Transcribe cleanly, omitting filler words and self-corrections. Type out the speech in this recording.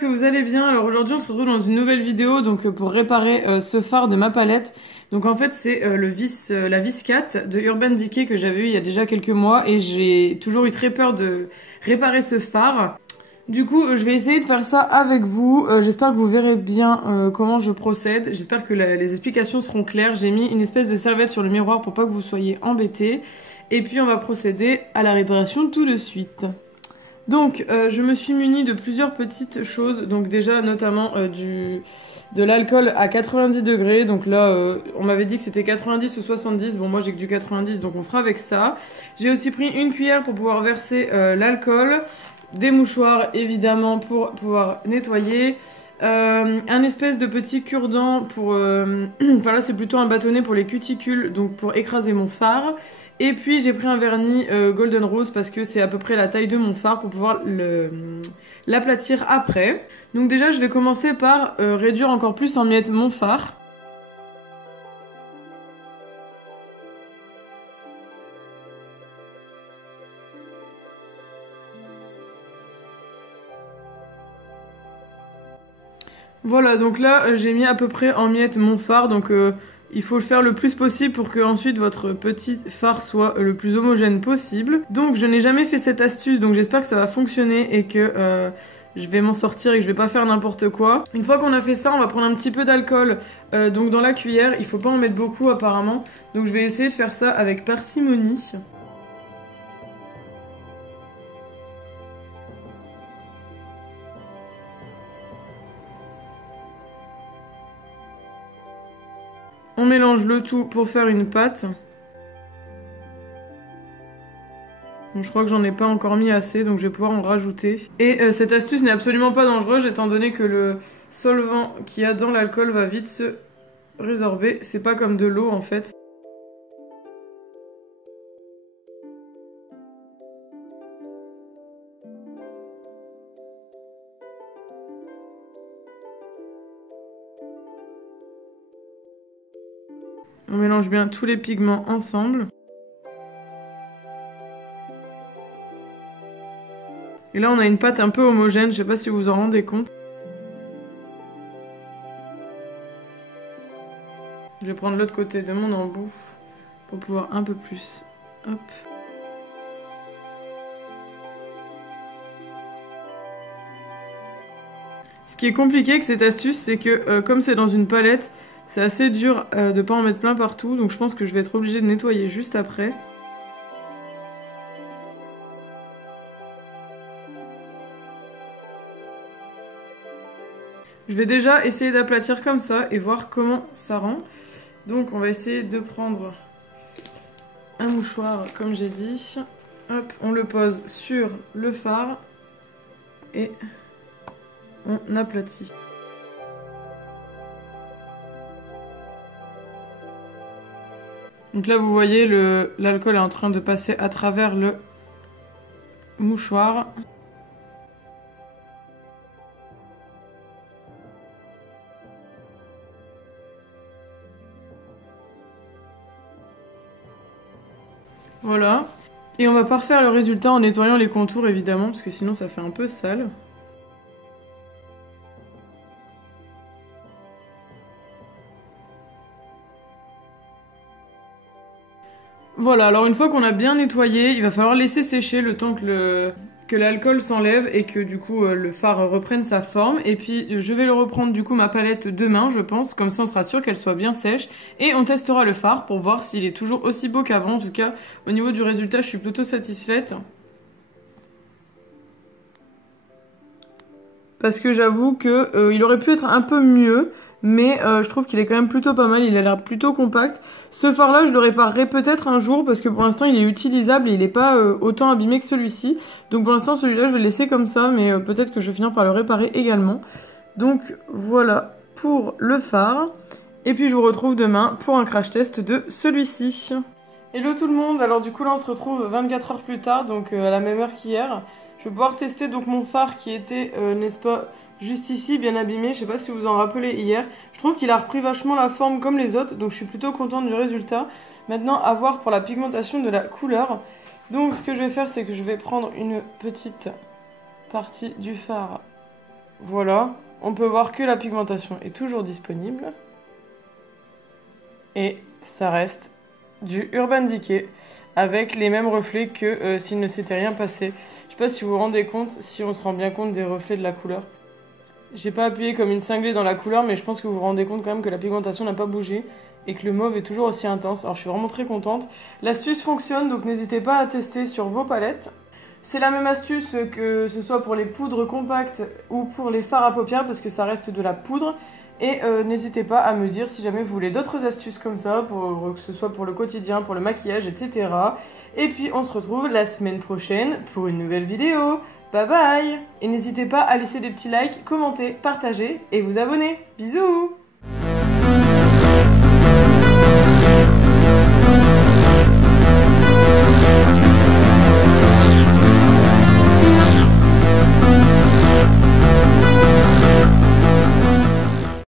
que vous allez bien. Alors aujourd'hui on se retrouve dans une nouvelle vidéo donc pour réparer ce phare de ma palette. Donc en fait c'est la vis 4 de Urban Decay que j'avais eu il y a déjà quelques mois et j'ai toujours eu très peur de réparer ce phare. Du coup je vais essayer de faire ça avec vous, j'espère que vous verrez bien comment je procède, j'espère que les explications seront claires. J'ai mis une espèce de serviette sur le miroir pour pas que vous soyez embêtés et puis on va procéder à la réparation tout de suite. Donc je me suis munie de plusieurs petites choses, donc déjà notamment de l'alcool à 90 degrés, donc là on m'avait dit que c'était 90 ou 70, bon moi j'ai que du 90 donc on fera avec ça. J'ai aussi pris une cuillère pour pouvoir verser l'alcool, des mouchoirs évidemment pour pouvoir nettoyer, un espèce de petit cure-dent pour, enfin là c'est plutôt un bâtonnet pour les cuticules, donc pour écraser mon phare. Et puis j'ai pris un vernis Golden Rose parce que c'est à peu près la taille de mon phare pour pouvoir l'aplatir après. Donc déjà je vais commencer par réduire encore plus en miettes mon phare. Voilà, donc là j'ai mis à peu près en miettes mon phare, donc il faut le faire le plus possible pour que ensuite votre petit phare soit le plus homogène possible. Donc je n'ai jamais fait cette astuce, donc j'espère que ça va fonctionner et que je vais m'en sortir et que je vais pas faire n'importe quoi. Une fois qu'on a fait ça, on va prendre un petit peu d'alcool donc dans la cuillère, il faut pas en mettre beaucoup apparemment. Donc je vais essayer de faire ça avec parcimonie. On mélange le tout pour faire une pâte. Bon, je crois que j'en ai pas encore mis assez, donc je vais pouvoir en rajouter. Et cette astuce n'est absolument pas dangereuse, étant donné que le solvant qu'il y a dans l'alcool va vite se résorber. C'est pas comme de l'eau en fait. On mélange bien tous les pigments ensemble. Et là, on a une pâte un peu homogène, je sais pas si vous vous en rendez compte. Je vais prendre l'autre côté de mon embout pour pouvoir un peu plus. Hop. Ce qui est compliqué avec cette astuce, c'est que comme c'est dans une palette, c'est assez dur de pas en mettre plein partout, donc je pense que je vais être obligée de nettoyer juste après. Je vais déjà essayer d'aplatir comme ça et voir comment ça rend. Donc on va essayer de prendre un mouchoir comme j'ai dit. Hop, on le pose sur le phare et on aplatit. Donc là vous voyez l'alcool est en train de passer à travers le mouchoir. Voilà. Et on va pas refaire le résultat en nettoyant les contours évidemment parce que sinon ça fait un peu sale. Voilà, alors une fois qu'on a bien nettoyé, il va falloir laisser sécher le temps que l'alcool s'enlève et que du coup le phare reprenne sa forme. Et puis je vais le reprendre du coup ma palette demain je pense, comme ça on sera sûr qu'elle soit bien sèche. Et on testera le phare pour voir s'il est toujours aussi beau qu'avant. En tout cas au niveau du résultat je suis plutôt satisfaite. Parce que j'avoue que il aurait pu être un peu mieux. Mais je trouve qu'il est quand même plutôt pas mal, il a l'air plutôt compact. Ce phare là je le réparerai peut-être un jour parce que pour l'instant il est utilisable et il n'est pas autant abîmé que celui-ci. Donc pour l'instant celui-là je vais le laisser comme ça mais peut-être que je vais finir par le réparer également. Donc voilà pour le phare. Et puis je vous retrouve demain pour un crash test de celui-ci. Hello tout le monde, alors du coup là on se retrouve 24 heures plus tard, donc à la même heure qu'hier. Je vais pouvoir tester donc mon phare qui était, n'est-ce pas, juste ici, bien abîmé. Je sais pas si vous en rappelez hier. Je trouve qu'il a repris vachement la forme comme les autres, donc je suis plutôt contente du résultat. Maintenant, à voir pour la pigmentation de la couleur. Donc ce que je vais faire, c'est que je vais prendre une petite partie du phare Voilà, on peut voir que la pigmentation est toujours disponible. Et ça reste du Urban Decay avec les mêmes reflets que s'il ne s'était rien passé. Je sais pas si vous vous rendez compte, si on se rend bien compte des reflets de la couleur. J'ai pas appuyé comme une cinglée dans la couleur, mais je pense que vous vous rendez compte quand même que la pigmentation n'a pas bougé et que le mauve est toujours aussi intense. Alors je suis vraiment très contente. L'astuce fonctionne, donc n'hésitez pas à tester sur vos palettes. C'est la même astuce que ce soit pour les poudres compactes ou pour les fards à paupières parce que ça reste de la poudre. Et n'hésitez pas à me dire si jamais vous voulez d'autres astuces comme ça, que ce soit pour le quotidien, pour le maquillage, etc. Et puis on se retrouve la semaine prochaine pour une nouvelle vidéo. Bye bye! Et n'hésitez pas à laisser des petits likes, commenter, partager et vous abonner. Bisous!